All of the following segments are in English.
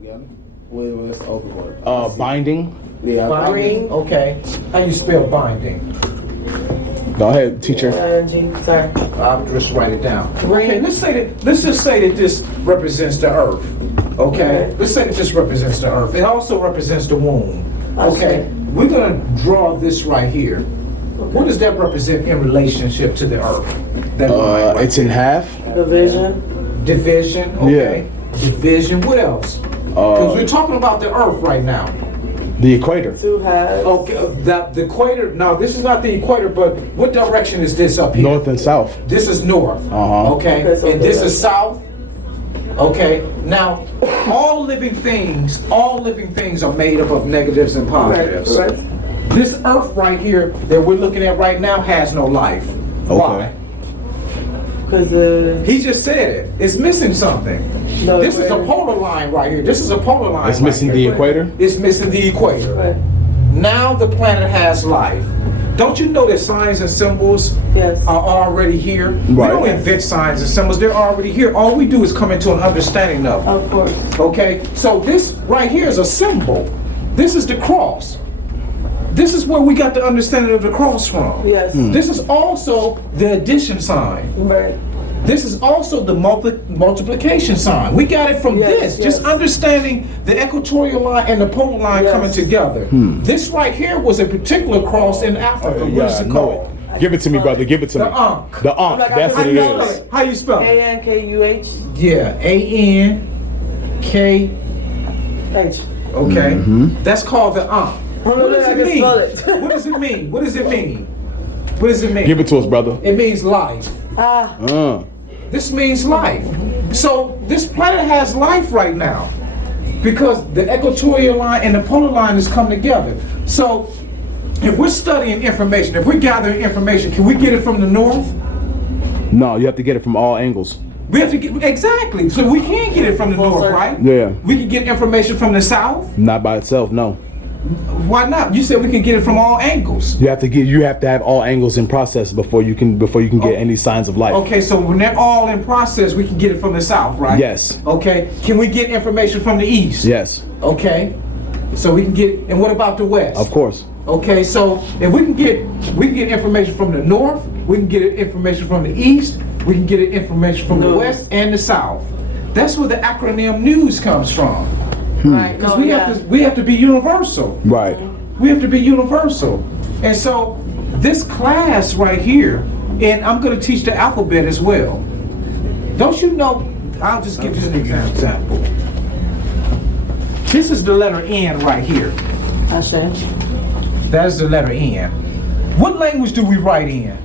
again. What's overboard? Binding. Yeah, Binding. Okay. How you spell binding? Go ahead, teacher. Sorry. I'll just write it down. Okay. Let's just say that this represents the earth. Okay. Let's say that this represents the earth. It also represents the womb. Okay. We're gonna draw this right here. What does that represent in relationship to the earth? That line right It's in half. Division. Division. Okay. Yeah. Division. What else? Because we're talking about the earth right now. The equator. Two halves. Okay. The equator. Now this is not the equator, but what direction is this up here? North and south. This is north. Okay. And this is south. Okay. Now, all living things are made up of negatives and positives. Right. This earth right here that we're looking at right now has no life. Why? Because he just said it. It's missing something. No, this is a polar line right here. This is a polar line. It's missing right the here. equator? It's missing the equator. Right. Now the planet has life. Don't you know that signs and symbols Yes. are already here? Right. We don't invent signs and symbols. They're already here. All we do is come into an understanding of them. Of course. Okay? So this right here is a symbol. This is the cross. This is where we got the understanding of the cross from. Yes. This is also the addition sign. Right. This is also the multiplication sign. We got it from this. Yes. Just understanding the equatorial line and the polar line coming together. This right here was a particular cross in Africa. What is it called? Give it to me, brother. Give it to me. The Ankh. The Ankh. That's what it is. How you spell it? A-N-K-U-H. Yeah, A-N-K. H. Okay. That's called the Ankh. What does I it can mean? spell it. What does it mean? What does it mean? What does it mean? Give it to us, brother. It means life. This means life. So this planet has life right now because the equatorial line and the polar line is coming together. So if we're studying information, if we're gathering information, can we get it from the north? No, you have to get it from all angles. We have to get exactly. So we can get it from the north, right? Yeah. We can get information from the south. Not by itself, no. Why not? You said we can get it from all angles. You have to have all angles in process before you can get any signs of life. Okay, so when they're all in process, we can get it from the south, right? Yes. Okay. Can we get information from the east? Yes. Okay. So we can get. And what about the west? Of course. Okay. So if we can get information from the north. We can get information from the east. We can get information from the west and the south. That's where the acronym NEWS comes from. Right. Because we have to be universal. Right. We have to be universal. And so this class right here, and I'm going to teach the alphabet as well. Don't you know, I'll just give you an example. This is the letter N right here. That is the letter N. What language do we write in?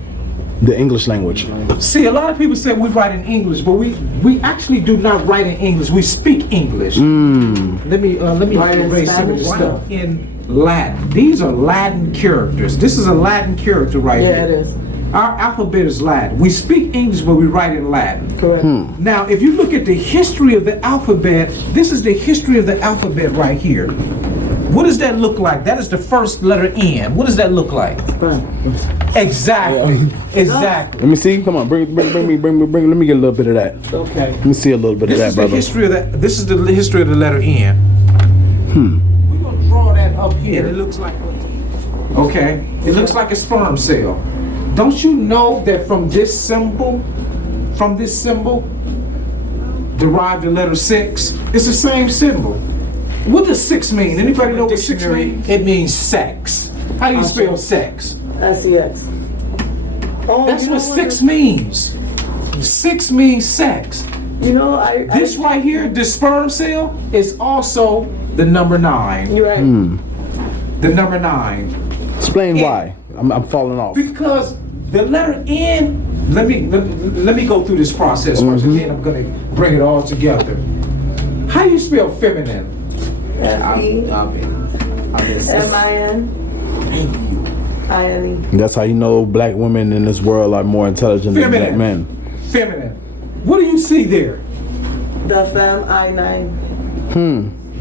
The English language. See, a lot of people say we write in English, but we actually do not write in English. We speak English. Let me erase some of this stuff. In Latin. These are Latin characters. This is a Latin character right here. Yeah, it is. Our alphabet is Latin. We speak English, but we write in Latin. Correct. Now, if you look at the history of the alphabet, this is the history of the alphabet right here. What does that look like? That is the first letter N. What does that look like? Exactly. Exactly. Let me see. Come on, bring. Let me get a little bit of that. Okay. Let me see a little bit of that, brother. This is the history of the letter N. We're gonna draw that up here. It looks like. Okay. It looks like a sperm cell. Don't you know that from this symbol, derived the letter 6? It's the same symbol. What does 6 mean? Anybody know what 6 means? It means sex. How do you spell sex? S-E-X. Oh, That's what 6 means. 6 means sex. You know, This right here, the sperm cell, is also the number 9. You're right. The number 9. Explain why. I'm falling off. Because the letter N, let me go through this process first, and then I'm gonna bring it all together. How do you spell feminine? F-E-M-I-N-I-N-E. That's how you know black women in this world are more intelligent than black men. Feminine. What do you see there? The fem-I-9.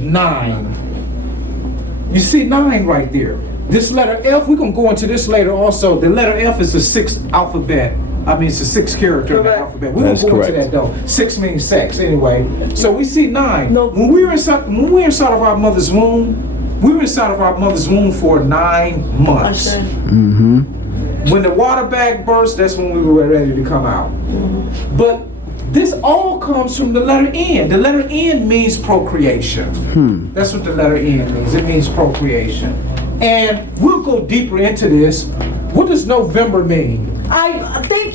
9. You see 9 right there. This letter F, we're going to go into this later also. The letter F is the 6th alphabet I mean, it's a 6 character in the Correct. alphabet. We won't That's go into correct. that though. 6 means sex anyway. So we see 9. No. When we're inside of our mother's womb, we were inside of our mother's womb for 9 months. Ashe. When the water bag burst, that's when we were ready to come out. But this all comes from the letter N. The letter N means procreation. That's what the letter N means. It means procreation. And we'll go deeper into this. What does November mean? I think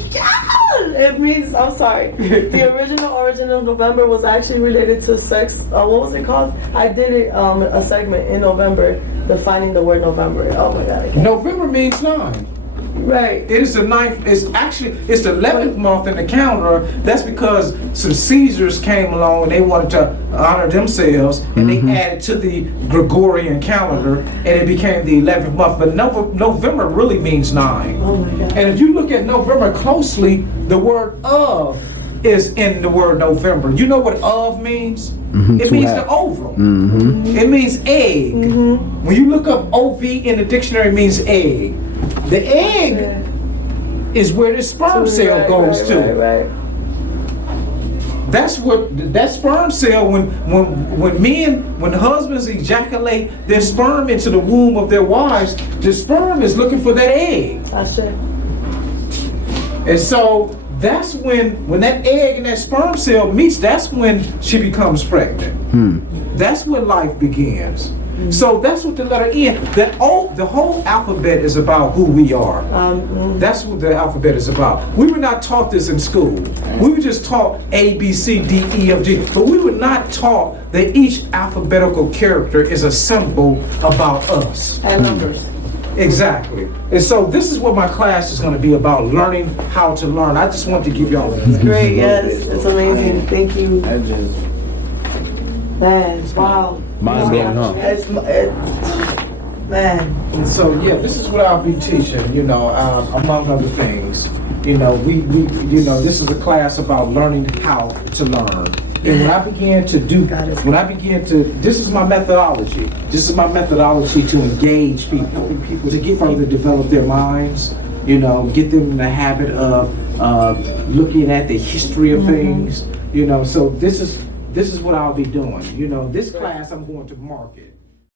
it means, I'm sorry. The original origin of November was actually related to sex. What was it called? I did it a segment in November defining the word November. Oh my God. November means 9. Right. It is the 9th. It's the 11th month in the calendar. That's because some Caesars came along and they wanted to honor themselves, and they added to the Gregorian calendar, and it became the 11th month. But November really means 9. Oh my God. And if you look at November closely, the word "of" is in the word November. You know what "of" means? It to means have. the ovum. It means egg. When you look up "ov" in the dictionary, it means egg. The egg is where the sperm cell goes to. Right. That's what that sperm cell, when husbands ejaculate their sperm into the womb of their wives, the sperm is looking for that egg. Ashe. And so that's when that egg and that sperm cell meets, that's when she becomes pregnant. That's when life begins. So that's what the letter N, the whole alphabet is about who we are. That's what the alphabet is about. We were not taught this in school. We were just taught A, B, C, D, E, F, G. But we were not taught that each alphabetical character is a symbol about us. And numbers. Exactly. And so this is what my class is going to be about, learning how to learn. I just want to give y'all It's great, yes. It's amazing. Thank you. I just Man, wow. Mind blowing, huh? Man. And so, yeah, this is what I'll be teaching, among other things. This is a class about learning how to learn. And when I began to this is my methodology. This is my methodology to engage people to get further develop their minds, get them in the habit of looking at the history of things, so this is what I'll be doing. This class I'm going to market.